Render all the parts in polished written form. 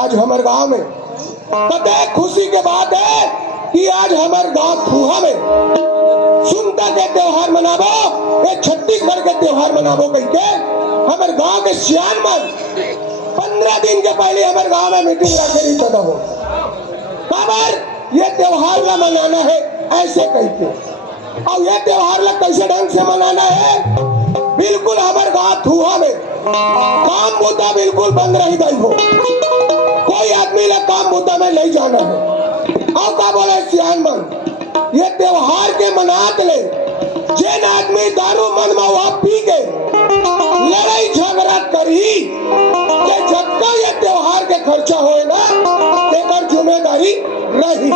आज हमारे गांव में पता है खुशी के बात है कि आज हमारे गांव फूहा में सुनता के त्योहार मनाबो, ये छत्तीसगढ़ के त्योहार मनाबो कह के हमारे गांव के सियान मन 15 दिन के पहले हमारे गांव में मीटिंग रखे रही था वो खबर ये त्योहार ला मनाना है ऐसे कह के, और ये त्योहार ला कैसे ढंग से मनाना है, बिल्कुल हमारे गांव फूहा में काम मुद्दा बिल्कुल बंद रही गई हो, कोई आदमी ला काम मुद्दा में नहीं जाना है। और का बोले सियान मन ये त्योहार के मनात ले जिन आदमी दारू मन महुआ पी के लड़ाई झगड़ा करी के जब ये त्योहार के खर्चा होएगा तेकर जिम्मेदारी रही,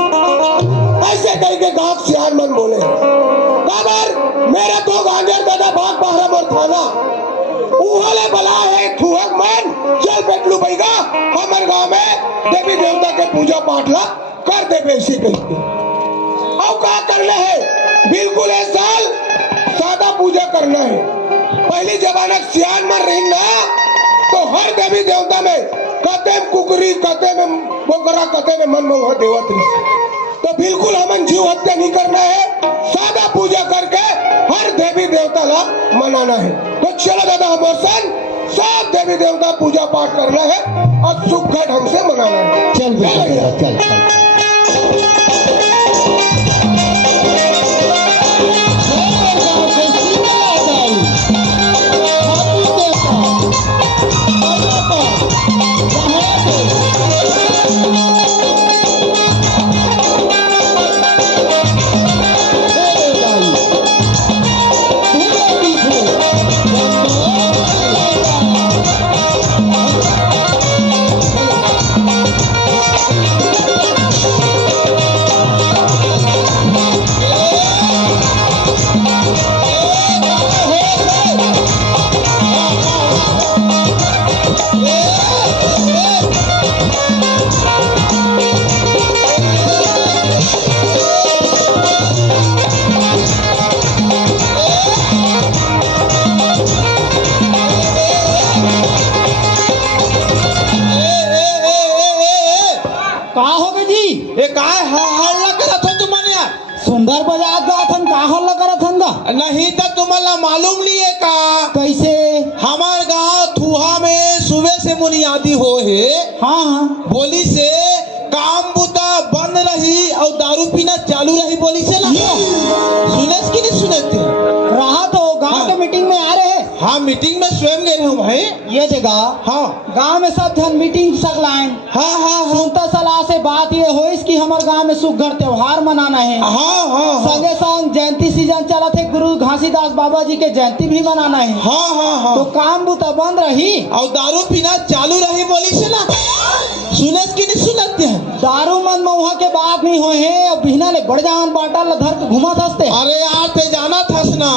ऐसे कह के गांव सियान मन बोले खबर मेरा तो गांजर दादा बाग बहरा मोर थाना उहले बला है थुहक मन चल बेटलू बैगा हमारे गांव में देवी देवता के पूजा पाठ ला कर दे बेसी कहते और क्या करना है, बिल्कुल इस साल सादा पूजा करना है। पहली जमाना सियान में रही ना तो हर देवी देवता में कते में कुकरी कते में बोकरा कते में मन मोह देवत तो बिल्कुल हमें जीव हत्या नहीं करना है, सादा पूजा करके हर देवी देवता ला मनाना है। तो चलो दादा हमारे संग सब देवी देवता पूजा पाठ करना है और सुख ढंग से मनाना है। चल भैया चल चल सुंदर बजात गाथन का हल्ला करथन गा नहीं तो तुम्हारा मालूम नहीं है का कैसे हमार गांव थुहा में सुबह से बुनियादी हो है। हाँ बोली से काम बुता बंद रही और दारू पीना चालू रही बोली से ना सुने कि नहीं सुने थे रहा तो गांव के मीटिंग में आ रहे हैं। हाँ मीटिंग में स्वयं गए हूँ भाई ये जगह हाँ गांव में सब जन मीटिंग सकलाइन हाँ सुनता सलाह से बात ये हो कि हमारे गांव में सुखगढ़ त्योहार मनाना है। हाँ संगे संग जयंती सीजन चला थे गुरु घासीदास बाबा जी के जयंती भी मनाना है। हाँ तो काम बुता बंद रही और दारू पीना चालू रही बोली से ना सुने कि नहीं सुनते हैं दारू मन महुआ के बात नहीं हुए हैं और बिना ले बड़ जान बाटल धर के घुमा थसते। अरे यार ते जाना थस ना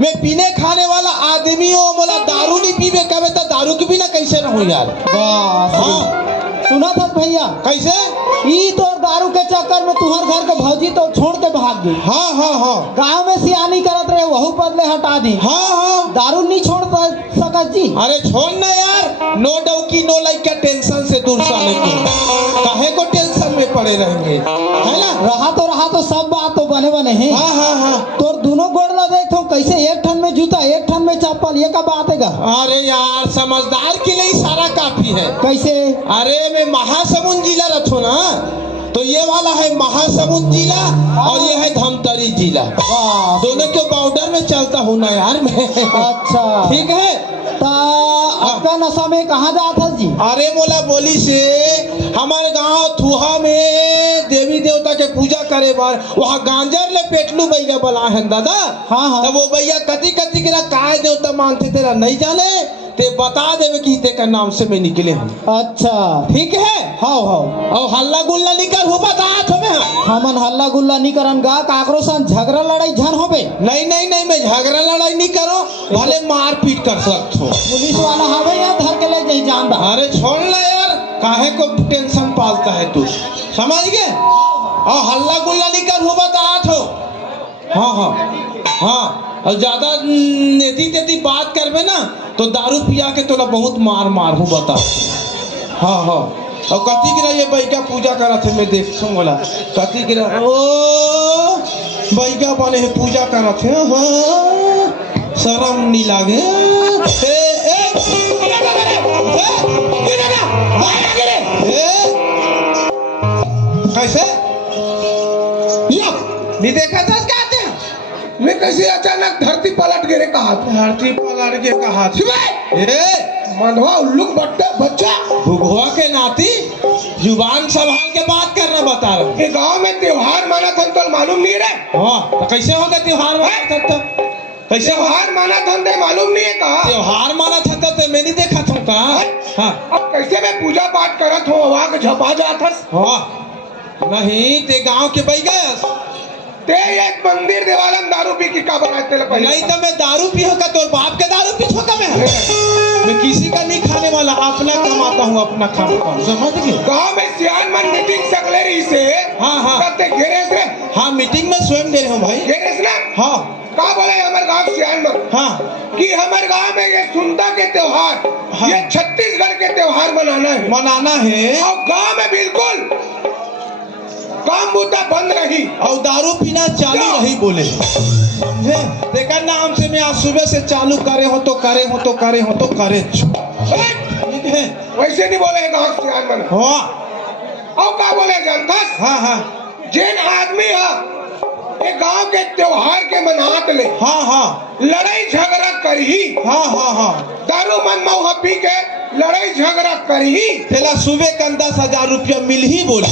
मैं पीने खाने वाला आदमी हो बोला दारू नहीं पीबे कबे तो दारू के बिना कैसे ना हो यार। हाँ सुना था भैया कैसे ई तो दारू के चक्कर में तुम्हारे घर के भौजी तो छोड़ के भाग गई। हाँ गांव में सियानी करत रहे वहू बदले हटा दी। हाँ दारू नहीं छोड़ सकत जी। अरे छोड़ना यार नो डौकी नो लाइक क्या टेंशन से दूर साले के काहे को टेंशन में पड़े रहेंगे है ना। रहा तो सब बात तो बने हैं। हाँ तो दोनों गोड़ ला देखो कैसे एक ठन में जूता एक ठन में चप्पल ये का बात है गा। अरे यार समझदार के लिए सारा काफी है। कैसे अरे मैं महासमुंद जिला रथो ना तो ये वाला है महासमुंद जिला और ये है धमतरी जिला, वाह, दोनों के बॉर्डर में चलता हूँ ना यार मैं। अच्छा ठीक है। ता आपका नशा में कहाँ जाता जी? अरे मोला बोली से हमारे गांव थुहा में देवी देवता के पूजा करे बार वहाँ गांजर ले पेटलू भैया बोला है दादा। हाँ हाँ। तब वो भैया कति कति के काय देवता मानते तेरा नहीं जाने ते बता देवे कि ते का नाम से मैं निकले हूँ। अच्छा ठीक है। हाँ हाँ। और हल्ला गुल्ला निकल हो बता तुम्हें। हमन हल्ला गुल्ला नहीं करन गा, काकरो सन झगड़ा लड़ाई झन होबे। नहीं नहीं नहीं, मैं झगड़ा लड़ाई नहीं करो, भले मार पीट कर सकते हो। पुलिस वाला हवे या धर के ले जाई जान बा। अरे छोड़ ले यार, काहे को टेंशन पालता है तू, समझ गए। और हल्ला गुल्ला नहीं कर हो बता हो। हाँ हाँ हाँ, और ज्यादा नेती तेती बात करबे ना तो दारू पिया के तोला बहुत मार मार हूँ बता। हाँ हाँ। और कति गिरा ये बैका पूजा करा थे, मैं देख सुन बोला कति गिरा ओ बैका बने है पूजा करा थे। हाँ शर्म नहीं लागे। कैसे नहीं देखा था कहते हैं? मैं कैसे अचानक धरती पलट गिरे कहा धरती पलट के कहा मनवा उल्लू बच्चा भुगवा के नाती जुबान संभाल के बात करना बता रहा। ये गांव में त्योहार माना था तो मालूम नहीं रहे। हाँ तो कैसे होगा त्योहार माना था? कैसे त्योहार माना था मालूम नहीं है कहा। त्योहार माना था तो मैं नहीं देखा था कहा। हाँ अब कैसे मैं पूजा पाठ करत हूँ वहाँ के झपा जाता। हाँ नहीं ते गांव के बह गया ते एक मंदिर देवालम दारू पी की का बनाते नहीं तो मैं दारू पी होगा तो बाप के दारू पी होगा। मैं किसी का नहीं खाने वाला, अपना कमाता हूँ अपना खाता हूँ, समझ गए। गांव में सियान मन मीटिंग सकले रही से हाँ हाँ करते घेरेस रे। हाँ मीटिंग में स्वयं दे रहे हूँ भाई। घेरेस ना हाँ का बोले हमारे गांव सियान मन हाँ कि हमारे गांव में ये सुनता के त्योहार हाँ। ये छत्तीसगढ़ के त्योहार मनाना है और गांव में बिल्कुल काम बूता बंद रही और दारू पीना चालू रही बोले। समझे? देखा नाम से मैं आज सुबह से चालू करे हो तो करे हो तो करे हो तो करे। ठीक है वैसे नहीं बोले गांव सियान मन। हाँ और का बोले जनता हाँ हाँ जिन आदमी है ये गांव के त्योहार के मनात ले हाँ हाँ लड़ाई झगड़ा करही। हाँ हाँ हाँ दारू मन मऊहा पी के लड़ाई झगड़ा करही। तेला सुबह का 10,000 रुपया मिल ही बोले।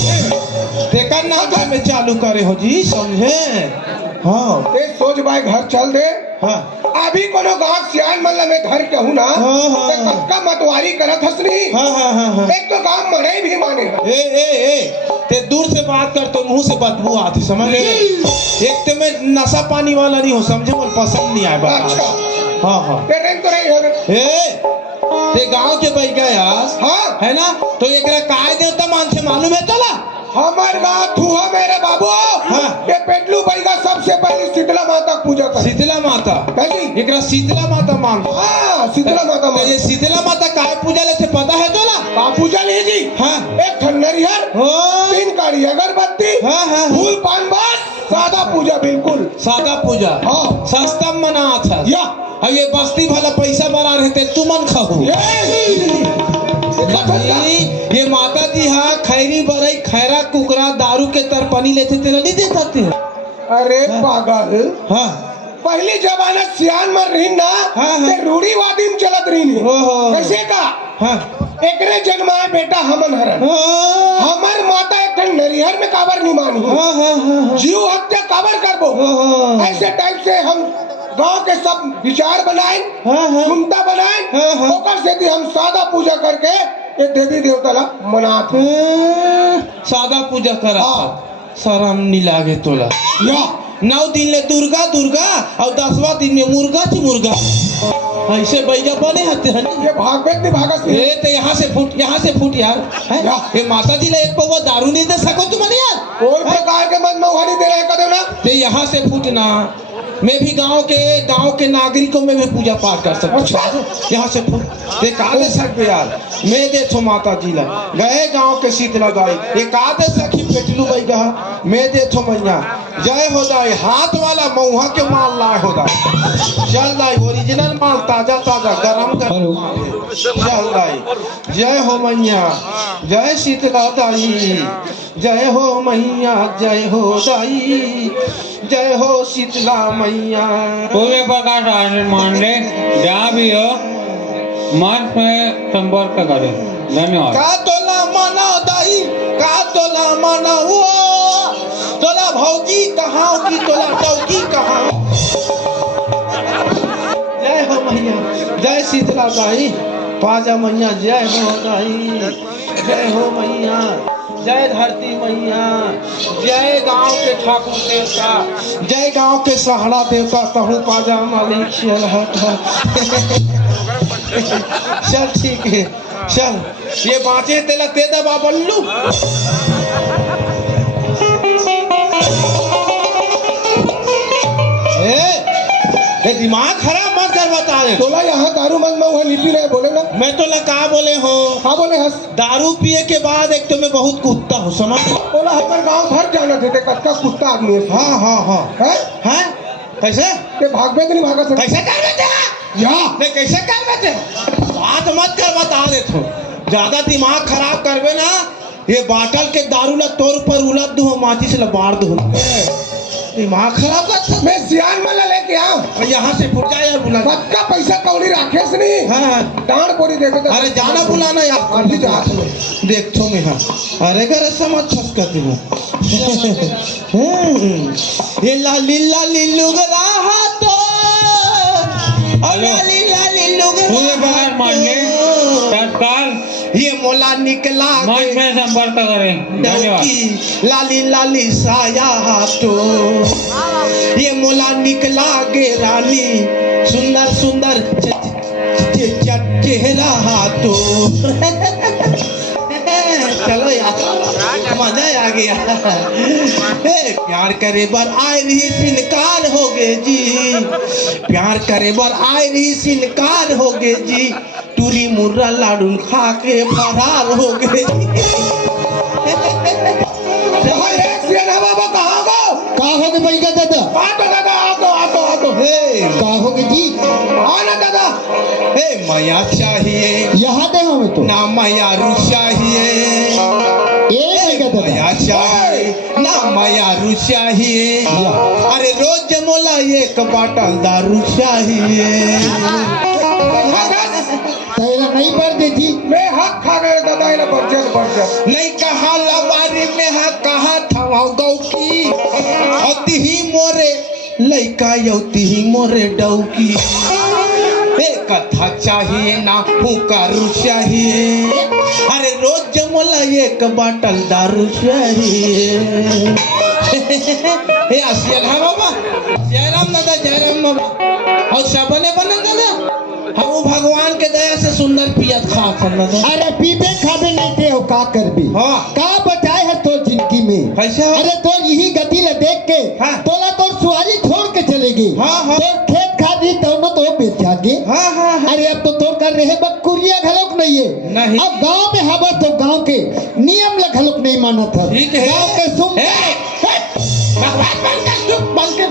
देखा नाम में चालू करे हो जी, समझे। हाँ ते सोच भाई घर चल दे। हाँ अभी कोनो गांव सियान मन में घर के हूँ ना हाँ, हाँ, ते कक्का मतवारी करत हस नहीं। हाँ हाँ हाँ हाँ। एक तो गांव मरे भी माने ए ते दूर से बात कर तो मुंह से बदबू आती, समझ गए। एक तो मैं नशा पानी वाला नहीं हूँ, समझे, मुझे पसंद नहीं आया बात। अच्छा हाँ हाँ ते रेन तो नहीं होगा। ते गांव के बैठ गया हाँ है ना, तो एक काय देवता मानते मालूम है तोला? हमार गांव थुहा मेरे बाबू हाँ। ये पेटलू बैगा सबसे पहले शीतला माता पूजा कर। शीतला माता कैसी? एकरा शीतला माता मान। हाँ शीतला माता तो ये शीतला माता काय पूजा लेते पता है तोला? का पूजा नहीं जी। हाँ एक ठंडरियर हाँ 3 काड़ी अगरबत्ती हाँ हाँ फूल पान बस सादा पूजा बिल्कुल सादा पूजा। हाँ। सस्ता मना था या अब ये बस्ती भला पैसा बना रहते तू मन खाऊ। ये माता जी हाँ खैरी बरई खैरा कुकरा दारू के तरपनी लेते तेरा नहीं देता थे। अरे पागल हाँ पहली जमाना सियान मर रही ना हाँ, हाँ। ते रूढ़ीवादी में चलत रही ओहो। कैसे का हाँ एकरे जन्माए बेटा हमन हरन हाँ हमर माता एक ठन नरिहर में काबर नहीं मानी हाँ हाँ जीव हत्या काबर करबो। हाँ ऐसे टाइप से हम गांव के सब विचार बनाए हाँ हाँ सुनता बनाए हाँ, हाँ। ओकर से कि हम सादा पूजा करके ये देवी देवता ला मनाते सादा पूजा करा हाँ। शरम नहीं लागे तोला। या 9 दिन ले दुर्गा दुर्गा और 10वां दिन में मुर्गा ची मुर्गा ऐसे बैजा बने हते हैं। ये भागवत नहीं भागत ए तो यहाँ से फूट यार है? या। ये माता जी ले एक पौवा दारू नहीं दे सको तुम यार। कोई प्रकार के मन में नहीं दे रहे कदम ना ते यहाँ से फूटना मैं भी गांव के नागरिकों में भी पूजा पाठ कर सकता अच्छा। हूँ। यहाँ से फूट ते का दे सकते यार। मैं दे थो माता जी ला गए गांव के शीतला गाई ये का दे सखी पेटलू भाई कहा मैं दे थो मैया जय हो जाए हाथ वाला मऊहा के माल लाए हो जाए चल जाए ओरिजिनल माल ताजा ताजा गरम कर चल जाए। जय हो मैया जय शीतला दाई जय हो मैया जय हो दाई, जय हो शीतला मैया। सूर्य प्रकाश आनंद मांडे जहाँ भी हो मंच में संपर्क करें। धन्यवाद। का तोला माना दाई, का तोला माना वो, तोला भौजी कहाँ की, तोला चौकी कहाँ। जय हो मैया जय शीतला दाई, पाजा मैया जय हो दाई, जय हो मैया, जय धरती मैया, जय गांव के ठाकुर देवता, जय गांव के सहारा देवता, कहूँ पाजा मालिक चल हटा। चल ठीक है चल, ये बाँचे तेला ते दबा बल्लू। ए दिमाग खराब मत कर बता दे। तोला यहाँ दारू मन में वहाँ लिपी रहे बोले ना। मैं तो लगा बोले हो, हाँ बोले हंस। दारू पिए के बाद एक तो मैं बहुत कुत्ता हूँ समझ। बोला हमारे गांव भर जाना थे कच्चा कुत्ता आदमी है। हाँ हाँ हाँ हैं? हैं कैसे ते भाग में तो नहीं भागा सकते। कैसे कर बेटे या नहीं कैसे कर बेटे, बात मत कर बता दे तो, ज्यादा दिमाग खराब करबे ना, ये बाटल के दारू ला तोर पर उलट दूँ, माची से लबाड़ दूँ। दिमाग खराब कर मैं सियान माला लेके आऊँ। यहाँ से फुट जाए यार बुला। पक्का पैसा कौड़ी राखे से नहीं। हाँ डांड पोरी देखे तो। अरे जाना बुलाना यार, अभी जा तुम्हें। देख तो मैं हाँ, अरे घर समझ छस कर दूँ। ये लाली लाली लुगरा तो, और लाली लाली सूर्य प्रकाश लुगरा मांडे तो, तत्काल ये मोला निकला मंच में संपर्क करें। धन्यवाद। की लाली लाली साया हाथो, ये मोला निकला गे रानी, सुंदर सुंदर चेहरा हाथो। चलो यार मजा आ गया। प्यार करे बर आए रही सिनकार हो गए जी, प्यार करे बर आए रही सिनकार हो गए जी, टूरी मुर्रा लाडू खा के फरार हो गए। बाबा कहाँ गो? कहाँ हो गए भैया दादा? आतो दादा आतो आतो आतो। कहाँ हो गए जी? हाँ ना दादा। हे मैया चाहिए यहाँ दे हमें तो ना मैया रू चाहिए, एक भैया दादा मैया चाहिए ना मैया रू चाहिए, अरे रोज मोला एक बाटल दारू चाहिए। तैला नहीं बढ़ दे जी। मैं हक खा गए दादा इला बर्जर। नहीं कहा लबारी में हा कहा था गौ की, अति ही मोरे लइका यौती ही मोरे डौकी, एक कथा चाहिए ना हुकारू चाहिए, अरे रोज जमोला एक बाटल दारू चाहिए। हे आसियल है बाबा, जयराम दादा जयराम बाबा, और सबने बना दादा हम भगवान के दया से सुंदर पियत खा दादा। अरे पीबे खाबे नहीं थे हो का कर भी। हाँ का बचाए है तो जिंदगी में। कैसे? अरे तो यही गति ले देख के हाँ। तोला तो सुहारी छोड़ के चलेगी। हाँ, हाँ। तो खेत खादी दोनों तो बेच जागे। हाँ हाँ हाँ। अरे अब तो तोड़ कर रहे बकुरिया घलोक नहीं है। नहीं। अब गांव में हवा तो गांव के नियम ला घलोक नहीं माना था। ठीक है। गांव के सुन बकवास बंद कर, चुप बंद कर।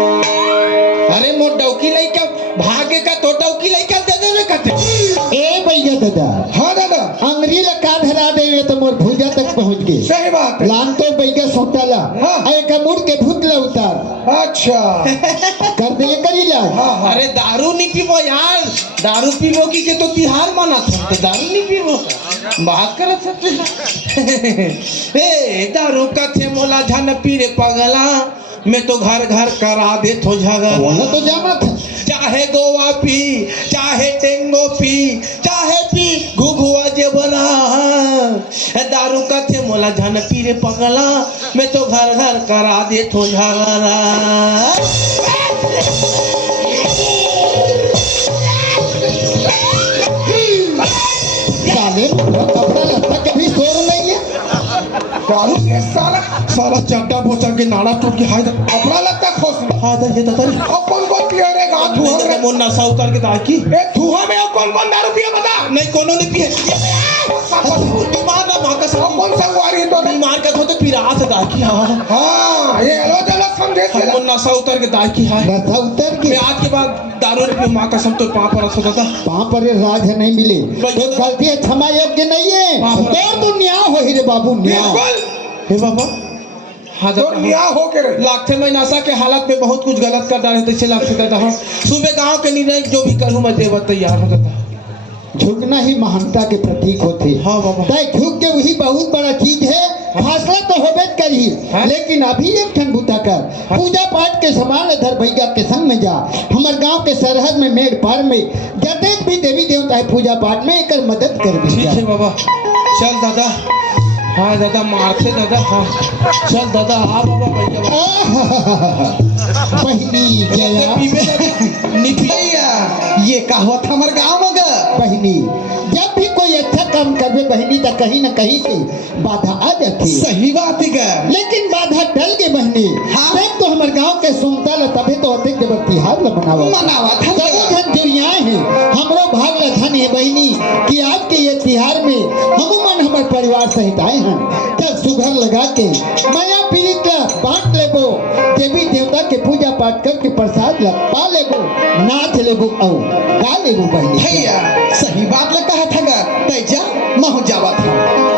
अरे मोर डौकी लइका भागे का तो डौकी लइका दे देवे कते। ए भैया दादा हाँ दादा अंगरी ला का धरा देवे तो मोर भुजा तक पहुंच गए। सही बात है। लान तो बैगा सोटाला हाँ। एक मुड़ के भूत ला उतार अच्छा कर दे करी ला। हाँ हाँ अरे दारू नहीं पीबो यार, दारू पीबो की के तो तिहार मना था, तो दारू नहीं पीबो बात करत सकते। हे दारू का थे मोला झन पीरे पगला, मैं तो घर घर करा दे तो झगड़ा। वहाँ तो जाना था। चाहे गोवा पी चाहे टेंगो पी चाहे पी घुघुआ जेबरा, दारू का थे मोला झन पीरे पगला, मैं तो घर घर करा दे तो झगड़ा। साले कपड़ा लत्ता कभी शोर नहीं है। दारू के साला साला चड्डा बोचा के नाड़ा टूट के हाय कपड़ा लगता खोस में। हां दा ये दादा और कौन कौन पिए रे गाँव धुआ रे? मोर नशा उतार के दाकी ए धुआ में और कौन कौन दारू पिए बता? नहीं कोनो नहीं पिए बीमार ना भाका और सब कौन संगवारी तो नहीं? बीमार का तो पिरा से दाकी। हां हाँ ये लो जला समझे से मोर नशा उतार के दाकी हाय। नशा उतर के मैं आज के बाद दारू नहीं पी, मां का सब तो पाप पर होता था। वहाँ पर ये राज है नहीं मिले तो गलती है क्षमा योग्य नहीं है। हाँ, हाँ। तो न्याय हो ही रे बाबू न्याय। बिल्कुल हे बाबा हाँ तो न्याय हो के रहे लाखे मैं नशा के हालत में बहुत कुछ गलत कर डाले तो लाख से करता हूँ सुबह गांव के निर्णय जो भी करूँ मैं देव तैयार हो जाता झुकना ही महानता के प्रतीक होते। हाँ बाबा। तय झुक के वही बहुत बड़ा चीज है। फासला तो होबे करी हाँ? लेकिन अभी एक ठन बूता कर पूजा पाठ के समान धर भैया के संग में जा हमार गांव के सरहद में मेड़ पार में जतेक भी देवी देवता है पूजा पाठ में एकर मदद कर ठीक भैया। है बाबा चल दादा हाँ दादा मारते दादा हाँ चल दादा हाँ बाबा भैया बहिनी जया पीबे दादा निपिया ये कहावत हमारे गांव में गा बहिनी जब भी कोई अच्छा काम करवे बहिनी तो कहीं न कहीं से बाधा आ जाती है। सही बात है गा लेकिन बाधा टल गई बहनी हाँ। तब तो हमारे गांव के सुनता ल तबे तो अधिक जब तिहार ल मनावा था धन जुड़िया है हमरो भाग ल धन है बहनी कि आज के ये तिहार में हमन हमारे परिवार सहित आए हैं चल सुघर लगा के माया पीड़ित ला बांट लेबो देवी देवता के पूजा पाठ करके प्रसाद ला पा लेबो नाच लेबो और गा लेबो बहनी भैया सही बात लगा था गा तैजा महु जावा था